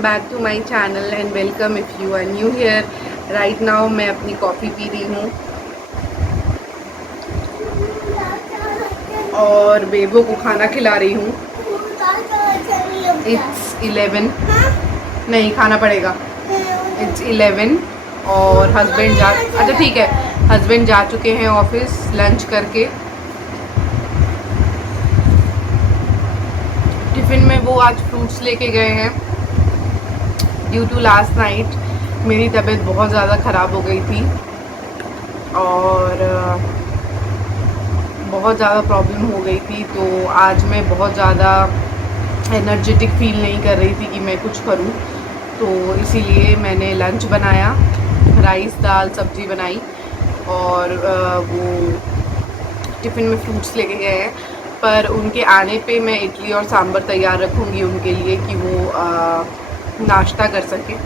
Welcome back to my channel and welcome if you are new here. Right now मैं अपनी coffee P रही हूँ और बेबो को खाना खिला रही हूँ। इट्स 11। नहीं खाना पड़ेगा। इट्स 11 और हस्बैंड जा अच्छा ठीक है, हस्बैंड जा चुके हैं ऑफिस लंच करके। टिफ़िन में वो आज फ्रूट्स लेके गए हैं। ड्यू टू लास्ट नाइट मेरी तबीयत बहुत ज़्यादा ख़राब हो गई थी और बहुत ज़्यादा प्रॉब्लम हो गई थी, तो आज मैं बहुत ज़्यादा एनर्जेटिक फील नहीं कर रही थी कि मैं कुछ करूं, तो इसीलिए मैंने लंच बनाया, राइस दाल सब्ज़ी बनाई और वो टिफ़िन में फ्रूट्स लेके गए हैं। पर उनके आने पे मैं इडली और सांभर तैयार रखूँगी उनके लिए कि वो नाश्ता कर सकें।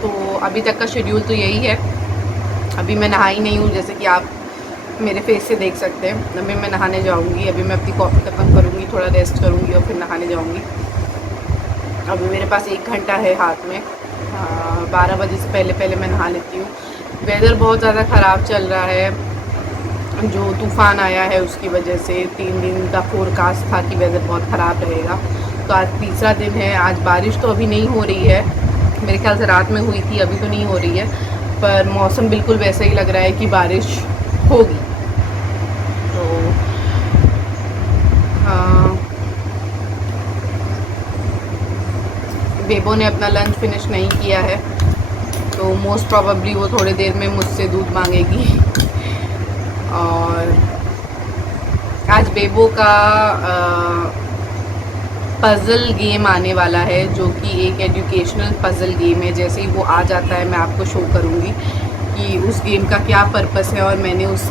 तो अभी तक का शेड्यूल तो यही है। अभी मैं नहाई नहीं हूँ, जैसे कि आप मेरे फेस से देख सकते हैं। अभी मैं नहाने जाऊँगी। अभी मैं अपनी कॉफ़ी ख़त्म करूँगी, थोड़ा रेस्ट करूँगी और फिर नहाने जाऊँगी। अभी मेरे पास 1 घंटा है हाथ में। 12 बजे से पहले मैं नहा लेती हूँ। वेदर बहुत ज़्यादा ख़राब चल रहा है, जो तूफ़ान आया है उसकी वजह से 3 दिन का फोरकास्ट था कि वेदर बहुत ख़राब रहेगा। तो आज तीसरा दिन है। आज बारिश तो अभी नहीं हो रही है, मेरे ख्याल से रात में हुई थी, अभी तो नहीं हो रही है, पर मौसम बिल्कुल वैसा ही लग रहा है कि बारिश होगी। तो बेबो ने अपना लंच फिनिश नहीं किया है, तो मोस्ट प्रॉबेबली वो थोड़ी देर में मुझसे दूध मांगेगी। और आज बेबो का पज़ल गेम आने वाला है, जो कि एक एजुकेशनल पज़ल गेम है। जैसे ही वो आ जाता है मैं आपको शो करूँगी कि उस गेम का क्या पर्पस है और मैंने उस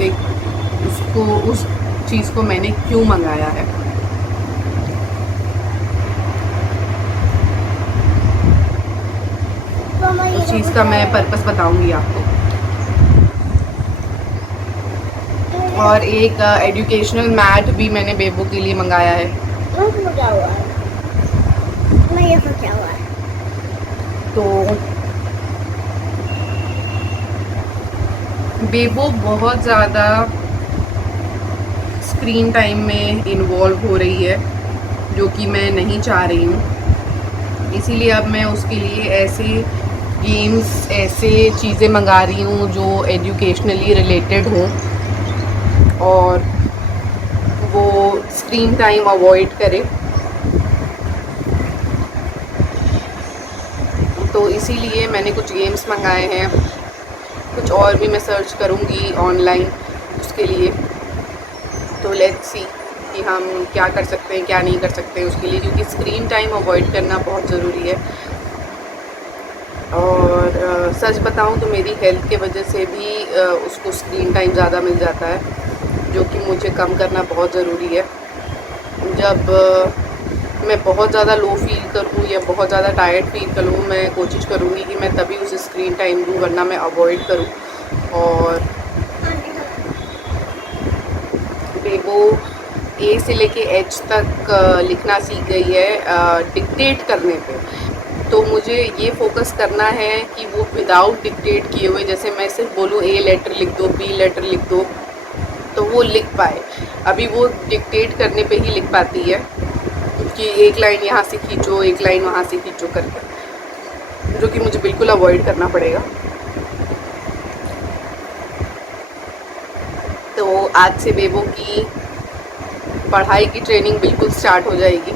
चीज़ को मैंने क्यों मंगाया है। उस चीज़ का मैं पर्पस बताऊँगी आपको। और एक एजुकेशनल मैट भी मैंने बेबो के लिए मंगाया है। तो बेबो बहुत ज़्यादा स्क्रीन टाइम में इन्वॉल्व हो रही है, जो कि मैं नहीं चाह रही हूँ। इसीलिए अब मैं उसके लिए ऐसे गेम्स, ऐसे चीज़ें मंगा रही हूँ जो एजुकेशनली रिलेटेड हों और वो स्क्रीन टाइम अवॉइड करे। तो इसीलिए मैंने कुछ गेम्स मंगाए हैं, कुछ और भी मैं सर्च करूँगी ऑनलाइन उसके लिए। तो लेट्स सी कि हम क्या कर सकते हैं, क्या नहीं कर सकते हैं उसके लिए, क्योंकि स्क्रीन टाइम अवॉइड करना बहुत ज़रूरी है। और सच बताऊं तो मेरी हेल्थ के वजह से भी उसको स्क्रीन टाइम ज़्यादा मिल जाता है, जो कि मुझे कम करना बहुत ज़रूरी है। जब मैं बहुत ज़्यादा लो फील करूँ या बहुत ज़्यादा टायर्ड फील करूँ, मैं कोशिश करूँगी कि मैं तभी उसे स्क्रीन टाइम दूँ, वरना मैं अवॉइड करूँ। और बेबो ए से लेके एच तक लिखना सीख गई है डिक्टेट करने पे। तो मुझे ये फोकस करना है कि वो विदाउट डिक्टेट किए हुए, जैसे मैं सिर्फ बोलूँ ए लेटर लिख दो, बी लेटर लिख दो, तो वो लिख पाए। अभी वो डिक्टेट करने पे ही लिख पाती है कि एक लाइन यहाँ से खींचो, एक लाइन वहाँ से खींचो करके, जो कि मुझे बिल्कुल अवॉइड करना पड़ेगा। तो आज से बेबो की पढ़ाई की ट्रेनिंग बिल्कुल स्टार्ट हो जाएगी।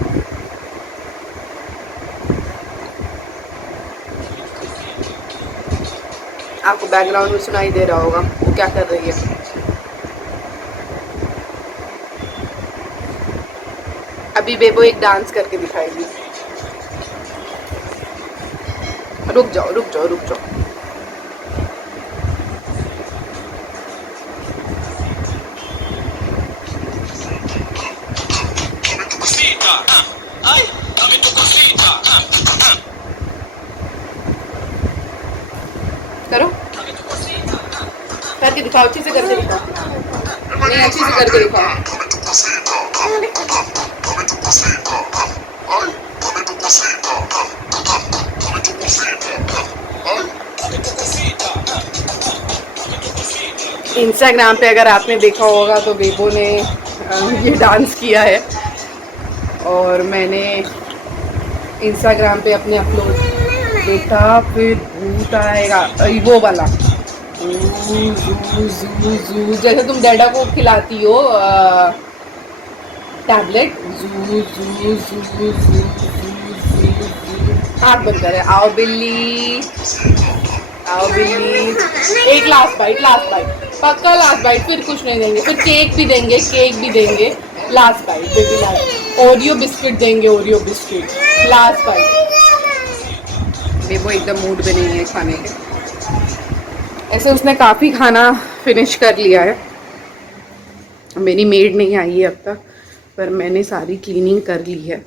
आपको बैकग्राउंड में सुनाई दे रहा होगा वो क्या कर रही है। अभी बेबो एक डांस करके दिखाएगी। रुक जाओ रुक जाओ रुक जाओ। करो। करके दिखाओ, अच्छे से करके दिखाओ, नहीं अच्छे से करके दिखाओ। इंस्टाग्राम पे अगर आपने देखा होगा तो बेबो ने ये डांस किया है और मैंने इंस्टाग्राम पे अपने अपलोड देखा। फिर भूत आएगा वो वाला जू जू जू जू, जैसे तुम डैडा को खिलाती हो टैबलेट, जू जू जू जू जू जू। आँख बंद करे, आओ बिल्ली, आओ बिल्ली। एक लास्ट बाइट, लास्ट बाइट, पक्का लास्ट बाइट, फिर कुछ नहीं देंगे, फिर केक भी देंगे, केक भी देंगे। Last bite baby, last. Oreo biscuit देंगे, Oreo biscuit, last bite. Bebo एकदम मूड में नहीं है खाने के। ऐसे उसने काफ़ी खाना फिनिश कर लिया है। मेरी मेड नहीं आई है अब तक, पर मैंने सारी क्लीनिंग कर ली है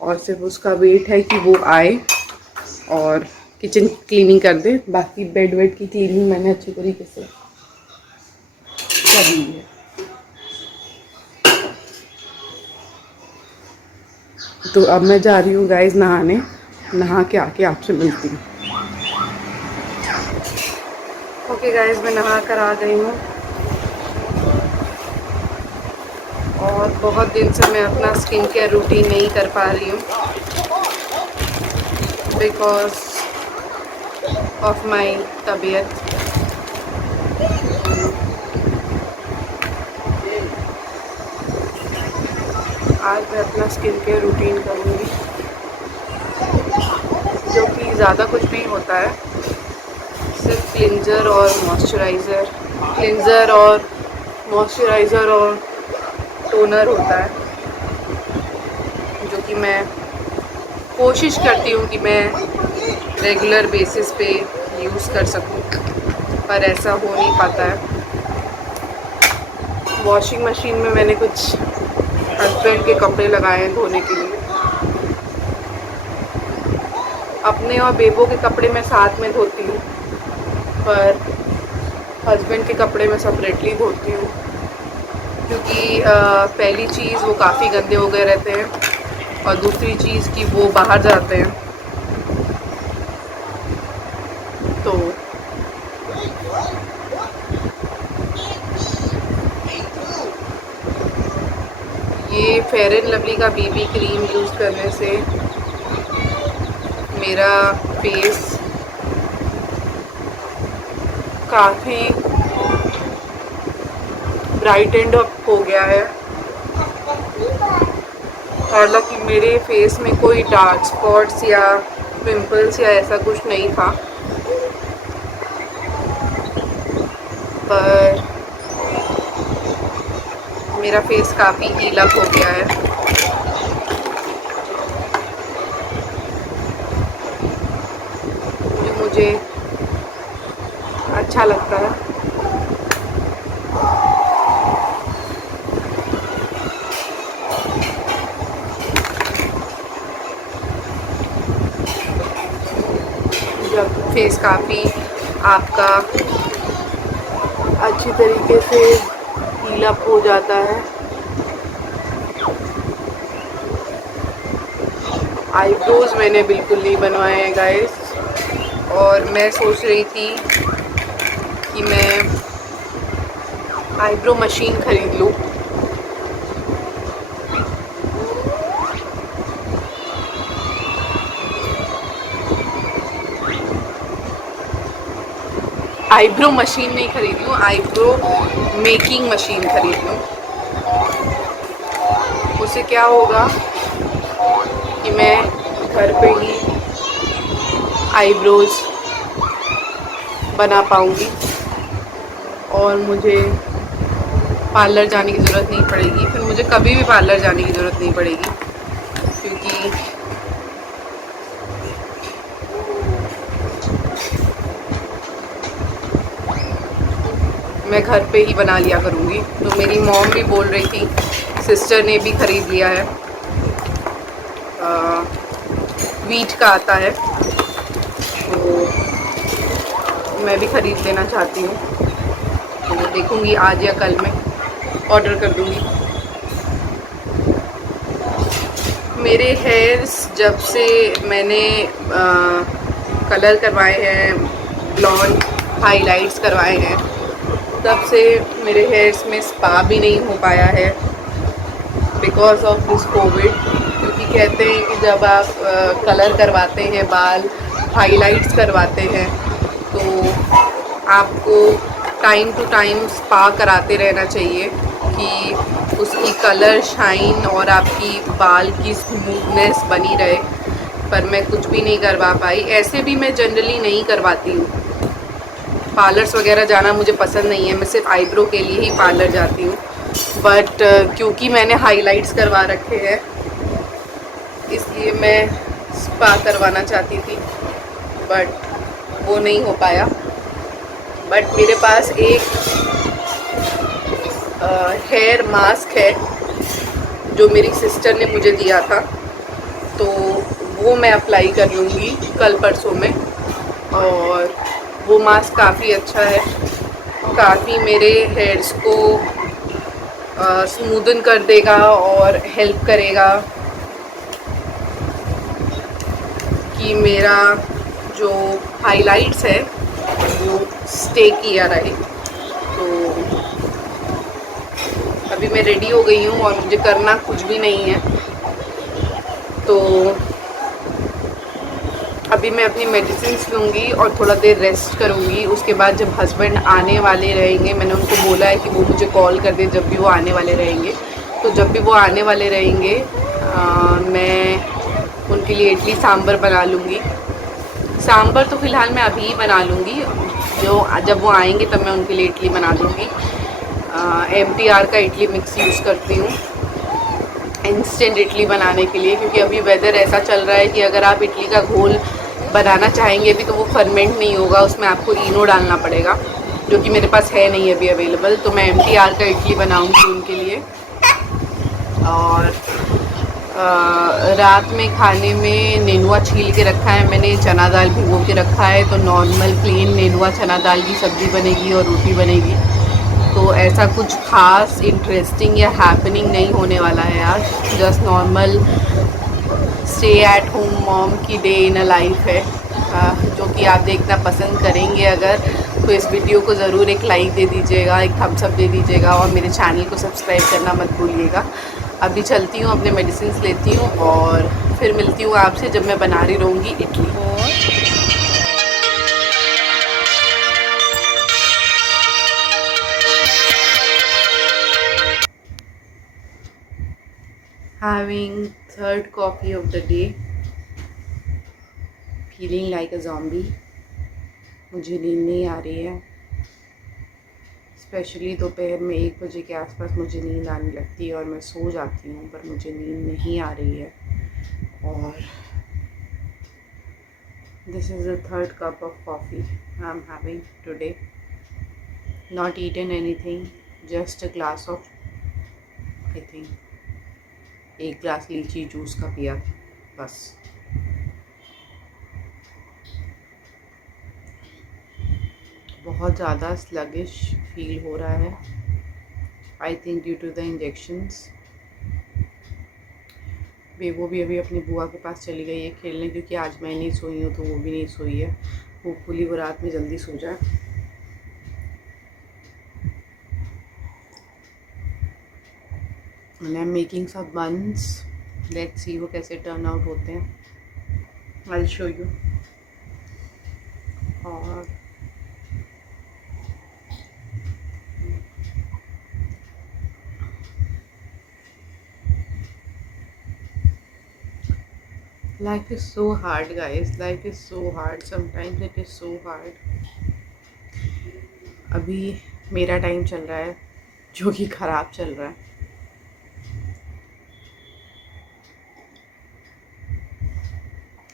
और सिर्फ उसका वेट है कि वो आए और किचन क्लीनिंग कर दे। बाकी बेड वेड की क्लीनिंग मैंने अच्छी तरीके से कर ली है। तो अब मैं जा रही हूँ गाइस नहाने, नहा के आके आपसे मिलती हूँ। ओके गाइस, मैं नहा कर आ गई हूँ और बहुत दिन से मैं अपना स्किन केयर रूटीन नहीं कर पा रही हूँ बिकॉज ऑफ माई तबीयत। आज मैं अपना स्किन केयर रूटीन करूँगी, जो कि ज़्यादा कुछ नहीं होता है, सिर्फ क्लिंजर और मॉइस्चराइज़र, क्लिंजर और मॉइस्चराइज़र और टोनर होता है, जो कि मैं कोशिश करती हूँ कि मैं रेगुलर बेसिस पे यूज़ कर सकूँ, पर ऐसा हो नहीं पाता है। वॉशिंग मशीन में मैंने कुछ हस्बैंड के कपड़े लगाए हैं धोने के लिए। अपने और बेबो के कपड़े मैं साथ में धोती हूँ, पर हस्बैंड के कपड़े मैं सेपरेटली धोती हूँ, क्योंकि पहली चीज़ वो काफ़ी गंदे हो गए रहते हैं और दूसरी चीज़ कि वो बाहर जाते हैं तो ये फेयर एंड लवली का बीबी क्रीम यूज़ करने से मेरा फेस काफ़ी ब्राइटेंड अप हो गया है। हालांकि मेरे फेस में कोई डार्क स्पॉट्स या पिंपल्स या ऐसा कुछ नहीं था, पर मेरा फेस काफ़ी हील अप हो गया है। मुझे अच्छा लगता है। जब फेस काफ़ी आपका अच्छी तरीके से हील अप हो जाता है। आईब्रोज मैंने बिल्कुल नहीं बनवाए हैं गाइस, और मैं सोच रही थी कि मैं आईब्रो मशीन खरीद लूँ। आईब्रो मशीन नहीं खरीद लूँ, आईब्रो मेकिंग मशीन खरीद लूँ। उससे क्या होगा कि मैं घर पे ही आईब्रोज बना पाऊँगी और मुझे पार्लर जाने की ज़रूरत नहीं पड़ेगी। फिर मुझे कभी भी पार्लर जाने की ज़रूरत नहीं पड़ेगी, क्योंकि मैं घर पे ही बना लिया करूँगी। तो मेरी मॉम भी बोल रही थी, सिस्टर ने भी ख़रीद लिया है, वीट का आता है, तो मैं भी ख़रीद लेना चाहती हूँ। तो देखूँगी आज या कल मैं ऑर्डर कर दूँगी। मेरे हेयर्स जब से मैंने कलर करवाए हैं, ब्लॉन्ड हाइलाइट्स करवाए हैं, तब से मेरे हेयर्स में स्पा भी नहीं हो पाया है बिकॉज ऑफ दिस कोविड। क्योंकि कहते हैं कि जब आप कलर करवाते हैं, बाल हाइलाइट्स करवाते हैं, तो आपको टाइम टू टाइम स्पा कराते रहना चाहिए कि उसकी कलर शाइन और आपकी बाल की स्मूथनेस बनी रहे। पर मैं कुछ भी नहीं करवा पाई। ऐसे भी मैं जनरली नहीं करवाती हूँ, पार्लर्स वगैरह जाना मुझे पसंद नहीं है। मैं सिर्फ आईब्रो के लिए ही पार्लर जाती हूँ। बट क्योंकि मैंने हाइलाइट्स करवा रखे हैं, इसलिए मैं स्पा करवाना चाहती थी, बट वो नहीं हो पाया। बट मेरे पास एक हेयर मास्क है जो मेरी सिस्टर ने मुझे दिया था, तो वो मैं अप्लाई कर लूँगी कल परसों में। और वो मास्क काफ़ी अच्छा है, काफ़ी मेरे हेयर्स को स्मूदन कर देगा और हेल्प करेगा कि मेरा जो हाइलाइट्स है वो स्टे किया रहे। तो अभी मैं रेडी हो गई हूँ और मुझे करना कुछ भी नहीं है। तो अभी मैं अपनी मेडिसिन्स लूँगी और थोड़ा देर रेस्ट करूँगी। उसके बाद जब हस्बैंड आने वाले रहेंगे, मैंने उनको बोला है कि वो मुझे कॉल कर दे जब भी वो आने वाले रहेंगे। तो जब भी वो आने वाले रहेंगे मैं उनके लिए इडली सांभर बना लूँगी। सांभर तो फ़िलहाल मैं अभी ही बना लूँगी, जब वो आएंगे तब मैं उनके लिए इडली बना दूँगी। MTR का इडली मिक्स यूज़ करती हूँ इंस्टेंट इडली बनाने के लिए, क्योंकि अभी वेदर ऐसा चल रहा है कि अगर आप इडली का घोल बनाना चाहेंगे भी तो वो फर्मेंट नहीं होगा, उसमें आपको इनो डालना पड़ेगा, जो कि मेरे पास है नहीं अभी अवेलेबल। तो मैं MTR का इडली बनाऊंगी उनके लिए। और रात में खाने में नेनुआ छील के रखा है मैंने, चना दाल भिगो के रखा है, तो नॉर्मल प्लेन नेनुआ चना दाल की सब्ज़ी बनेगी और रोटी बनेगी। तो ऐसा कुछ ख़ास इंटरेस्टिंग या हैपनिंग नहीं होने वाला है आज, just normal stay at home mom की डे इन अ लाइफ है, जो कि आप देखना पसंद करेंगे अगर तो इस वीडियो को ज़रूर एक लाइक दे दीजिएगा, एक थम्स अप दे दीजिएगा और मेरे चैनल को सब्सक्राइब करना मत भूलिएगा। अभी चलती हूँ, अपने मेडिसिन लेती हूँ और फिर मिलती हूँ आपसे जब मैं बना रही रहूँगी idli. Having third coffee of the day, feeling like a zombie। मुझे नींद नहीं आ रही है, स्पेशली दोपहर में 1 बजे के आसपास मुझे नींद आने लगती है और मैं सो जाती हूँ, पर मुझे नींद नहीं आ रही है। और this is the third cup of coffee I am having today. Not eaten anything, just a glass of, I think 1 glass lychee juice का पिया बस। बहुत ज़्यादा स्लगिश फील हो रहा है, I think due to the injections. Bebo भी अभी अपनी बुआ के पास चली गई है खेलने, क्योंकि आज मैं नहीं सोई हूँ तो वो भी नहीं सोई है। होपफुली वो रात में जल्दी सो जाए। I am making some buns, let's see वो कैसे टर्न आउट होते हैं, आई विल शो यू। और life is so hard guys, life is so hard, sometimes it is so hard। अभी मेरा टाइम चल रहा है जो कि ख़राब चल रहा है।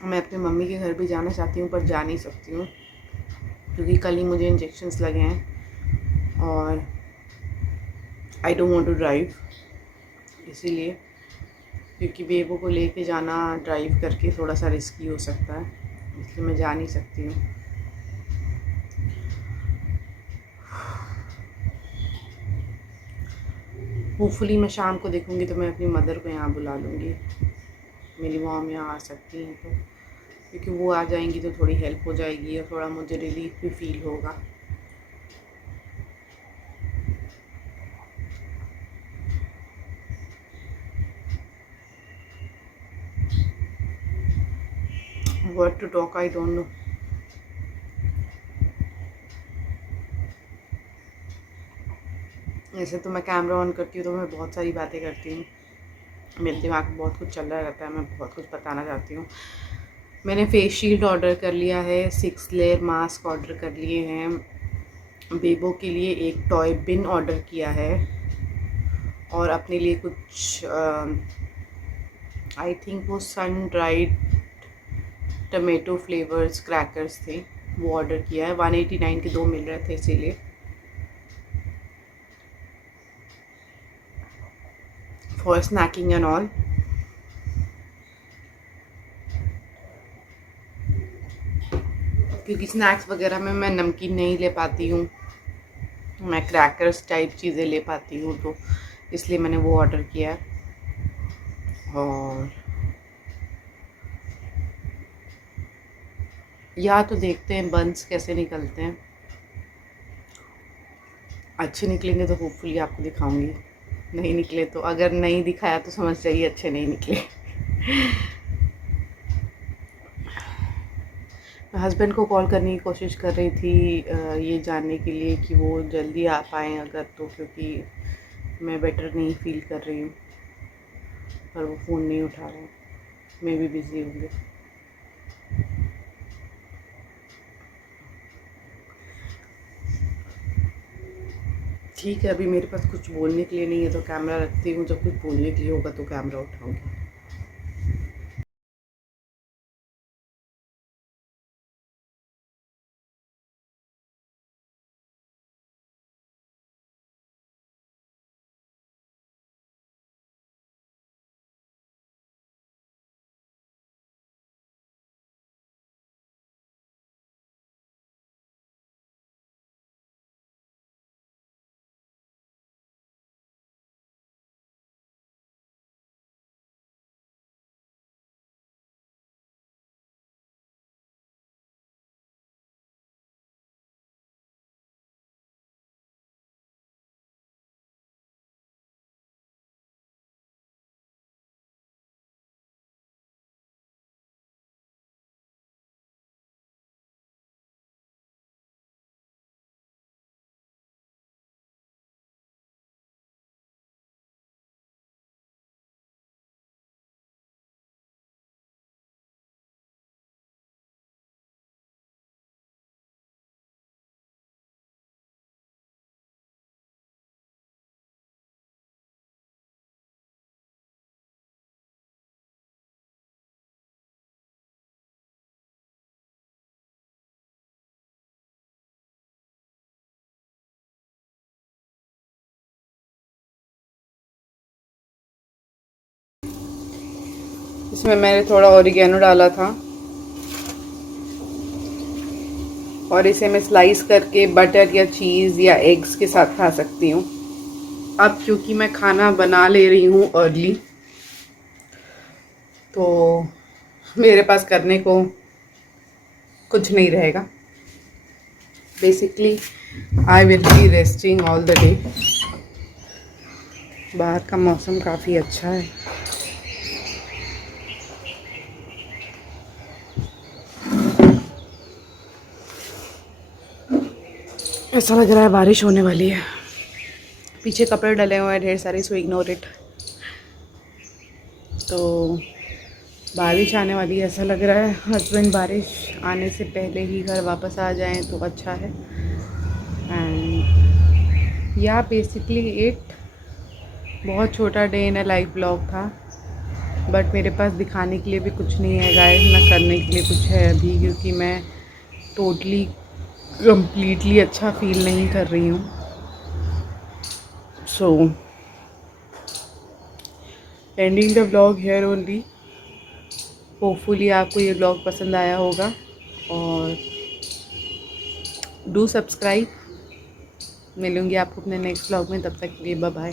मैं अपने मम्मी के घर भी जाना चाहती हूँ पर जा नहीं सकती हूँ, क्योंकि कल ही मुझे इंजेक्शन्स लगे हैं और I don't want to drive, इसीलिए, क्योंकि बेबो को लेके जाना ड्राइव करके थोड़ा सा रिस्की हो सकता है, इसलिए मैं जा नहीं सकती हूँ। होपफुली मैं शाम को देखूँगी तो मैं अपनी मदर को यहाँ बुला लूँगी, मेरी मॉम यहाँ आ सकती हैं तो, क्योंकि वो आ जाएंगी तो थोड़ी हेल्प हो जाएगी और थोड़ा मुझे रिलीफ भी फील होगा। What to talk I don't know. ऐसे तो मैं कैमरा ऑन करती हूँ तो मैं बहुत सारी बातें करती हूँ, मेरे दिमाग में बहुत कुछ चल रहा रहता है, मैं बहुत कुछ बताना चाहती हूँ। मैंने फेस शील्ड ऑर्डर कर लिया है, 6 लेयर मास्क ऑर्डर कर लिए हैं, बेबो के लिए एक टॉय बिन ऑर्डर किया है और अपने लिए कुछ आई थिंक वो sun dried tomato flavours crackers थे, वो ऑर्डर किया है। 189 के 2 मिल रहे थे इसीलिए, फॉर स्नैकिंग एंड ऑल। क्योंकि स्नैक्स वगैरह में मैं नमकीन नहीं ले पाती हूँ, मैं क्रैकर्स टाइप चीज़ें ले पाती हूँ, तो इसलिए मैंने वो ऑर्डर किया है। और या तो देखते हैं बंस कैसे निकलते हैं, अच्छे निकलेंगे तो होपफुली आपको दिखाऊंगी, नहीं निकले तो, अगर नहीं दिखाया तो समझ जाइए अच्छे नहीं निकले। मैं हस्बैंड को कॉल करने की कोशिश कर रही थी ये जानने के लिए कि वो जल्दी आ पाएँ अगर तो, क्योंकि मैं बेटर नहीं फील कर रही हूँ, पर वो फ़ोन नहीं उठा रहे हैं, मैं भी बिज़ी होंगे। ठीक है, अभी मेरे पास कुछ बोलने के लिए नहीं है तो कैमरा रखती हूँ, जब कुछ बोलने के लिए होगा तो कैमरा उठाऊँगी। इसमें मैंने थोड़ा ऑरिगेनो डाला था और इसे मैं स्लाइस करके बटर या चीज़ या एग्स के साथ खा सकती हूँ। अब क्योंकि मैं खाना बना ले रही हूँ अर्ली, तो मेरे पास करने को कुछ नहीं रहेगा। Basically I will be resting all the day. बाहर का मौसम काफ़ी अच्छा है। ऐसा लग रहा है बारिश होने वाली है। पीछे कपड़े डले हुए हैं ढेर सारे, सो इग्नोर इट। तो बारिश आने वाली है ऐसा लग रहा है। हस्बैंड बारिश आने से पहले ही घर वापस आ जाएं तो अच्छा है। एंड या बेसिकली इट बहुत छोटा day in a life blog था, बट मेरे पास दिखाने के लिए भी कुछ नहीं है गाइस, ना करने के लिए कुछ है अभी, क्योंकि मैं टोटली कम्प्लीटली अच्छा फील नहीं कर रही हूँ। सो ending the blog here only. Hopefully आपको ये ब्लॉग पसंद आया होगा और डू सब्सक्राइब। मिलूँगी आपको अपने नेक्स्ट ब्लॉग में, तब तक के लिए बाय बाय।